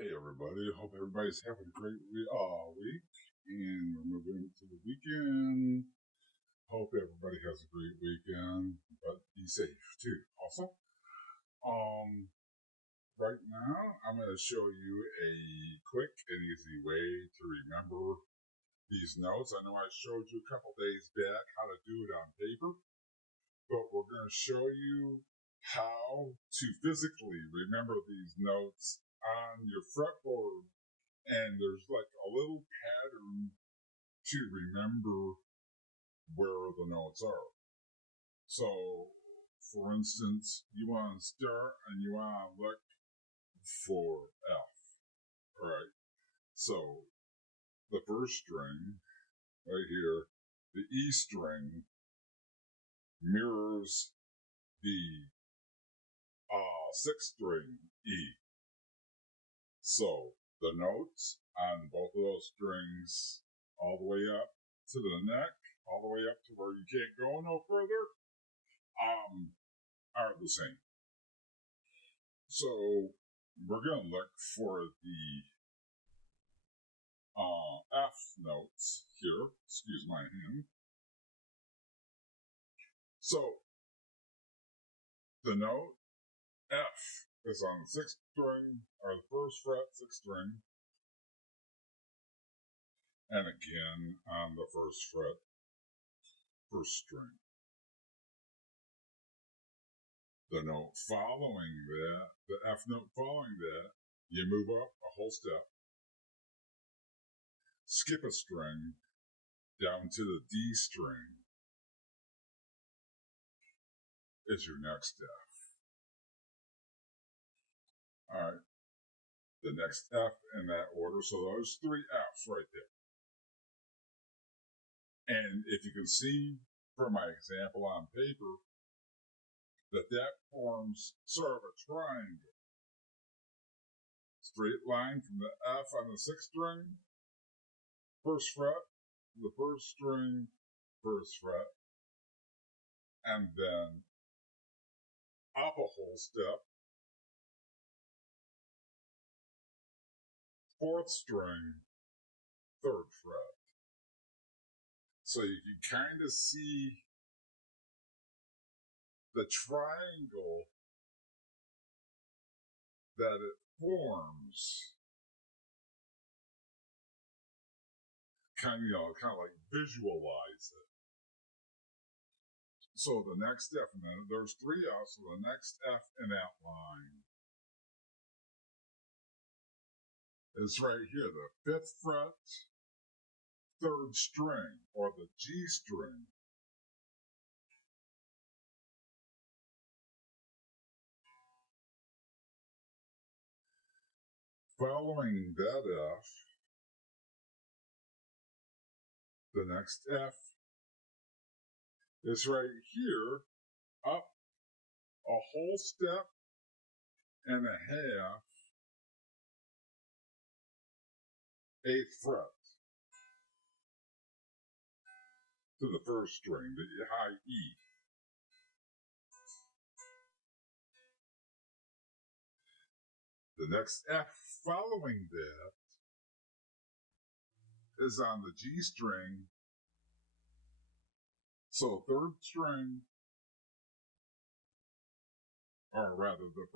Hey everybody, hope everybody's having a great week, and we're moving to the weekend. Hope everybody has a great weekend, but be safe too. Also, um, right now I'm going to show you a quick and easy way to remember these notes. I know I showed you a couple days back how to do it on paper, but we're going to show you how to physically remember these notes on your fretboard. And there's like a little pattern to remember where the notes are. So, for instance, you want to start and you want to look for F. All right. So, the first string right here, the E string mirrors the sixth string E. So, the notes on both of those strings all the way up to the neck, all the way up to where you can't go no further, are the same. So we're going to look for the F notes here. Excuse my hand. So the note F is on the sixth string, or the first fret, sixth string, and again on the first fret, first string. The note following that, the F note following that, you move up a whole step, skip a string down to the D string is your next F. All right, the next F in that order. So those three Fs right there. And if you can see from my example on paper, that forms sort of a triangle. Straight line from the F on the sixth string, first fret, the first string, first fret, and then up a whole step, fourth string, third fret. So you can kind of see the triangle that it forms. Kind of like visualize it. So the next F, and then there's three Fs, so the next F in that line is right here, the fifth fret, third string, or the G string. Following that F, the next F is right here, up a whole step and a half, eighth fret, to the first string, the high E. The next F following that is on the G string. So third string, or rather the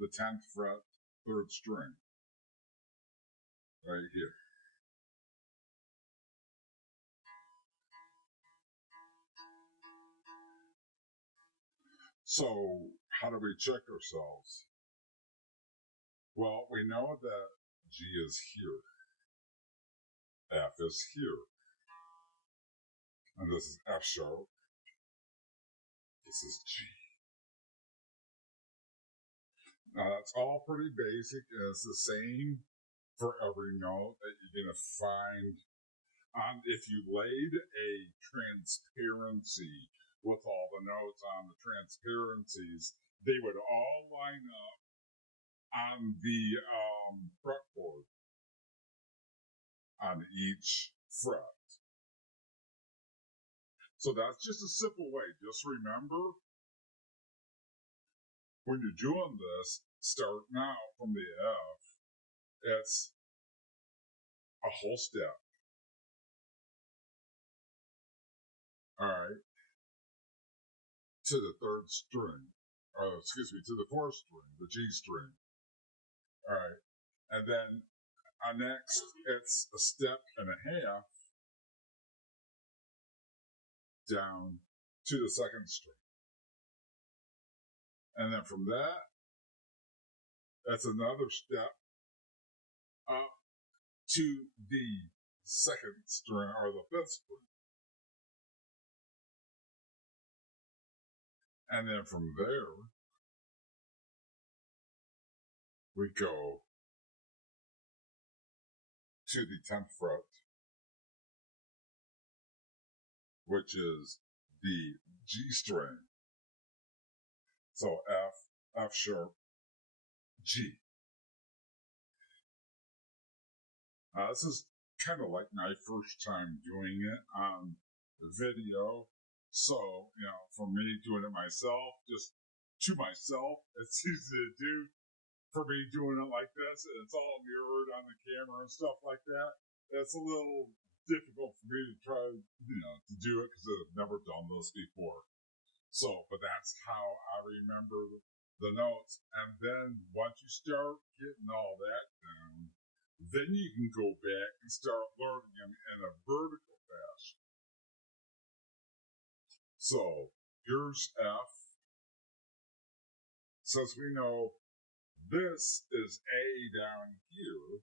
10th fret, third string, right here. So how do we check ourselves? Well, we know that G is here, F is here, and this is F sharp, this is G. Now that's all pretty basic, and it's the same for every note that you're going to find if you laid a transparency with all the notes on the transparencies, they would all line up on the fretboard on each fret. So that's just a simple way. Just remember, when you're doing this, starting out from the F, it's a whole step. All right. To the third string, or excuse me, to the fourth string, the G string. All right. And then next, it's a step and a half down to the second string. And then from that, that's another step up to the second string or the fifth string. And then from there, we go to the 10th fret, which is the G string. So F sharp, G. This is kind of like my first time doing it on video. So, for me doing it myself, just to myself, it's easy to do. For me doing it like this, it's all mirrored on the camera and stuff like that. It's a little difficult for me to try, to do it because I've never done this before. So, but that's how I remember the notes. And then once you start getting all that down, then you can go back and start learning them in a vertical fashion. So here's F. Since we know this is A down here,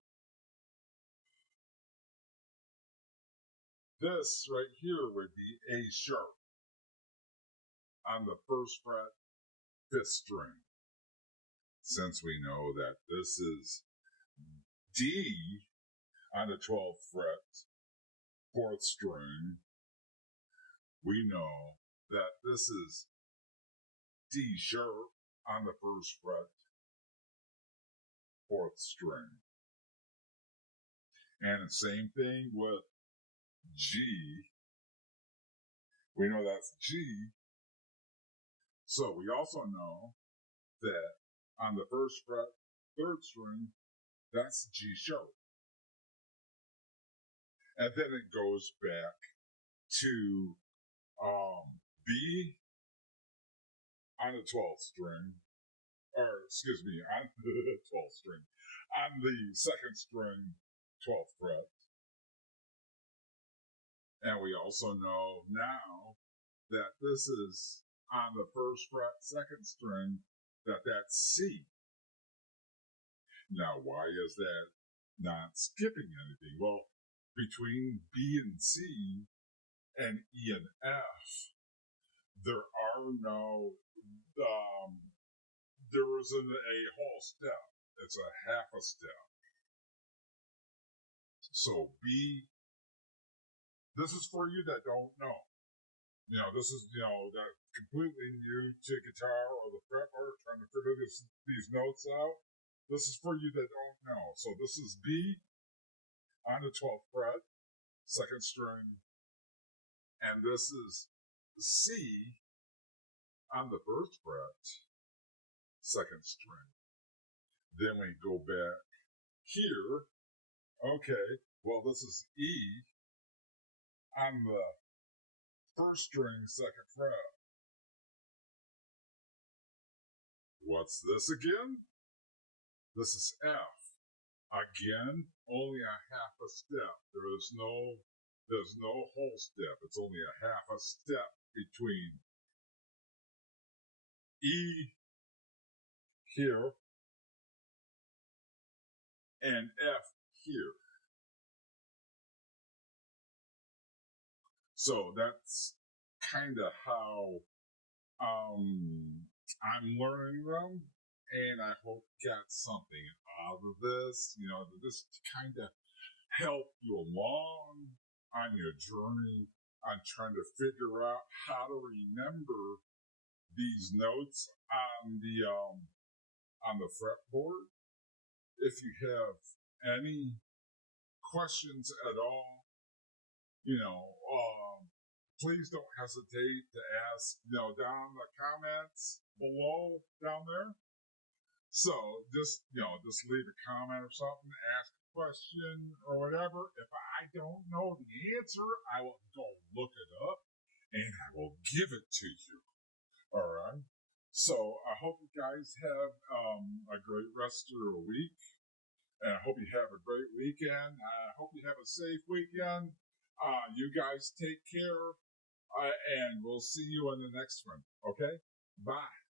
this right here would be A sharp on the first fret, fifth string. Since we know that this is D on the 12th fret, fourth string, we know that this is D sharp on the first fret, fourth string. And the same thing with G. We know that's G. So we also know that on the first fret, third string, that's G sharp. And then it goes back to B on the 12th string, or excuse me, on the 12th string, on the second string, 12th fret. And we also know now that this is on the first fret, second string, that's C. Now, why is that not skipping anything? Well, between B and C and E and F, there are no, there isn't a whole step. It's a half a step. So B, this is for you that don't know. This is, that completely new to guitar or the fretboard, trying to figure these notes out. This is for you that don't know. So this is B on the 12th fret, second string, and this is C on the first fret, second string. Then we go back here. Okay, well, this is E on the first string, second fret. What's this again? This is F. Again, only a half a step. There's no whole step. It's only a half a step between E here and F here. So that's kind of how I'm learning them, and I hope you got something out of this, this kind of help you along on your journey on trying to figure out how to remember these notes on the fretboard. If you have any questions at all, please don't hesitate to ask, down in the comments below down there. So just just leave a comment or something, ask a question or whatever. If I don't know the answer, I will go look it up and I will give it to you. All right. So I hope you guys have a great rest of your week. And I hope you have a great weekend. I hope you have a safe weekend. You guys take care. And we'll see you in the next one. Okay? Bye.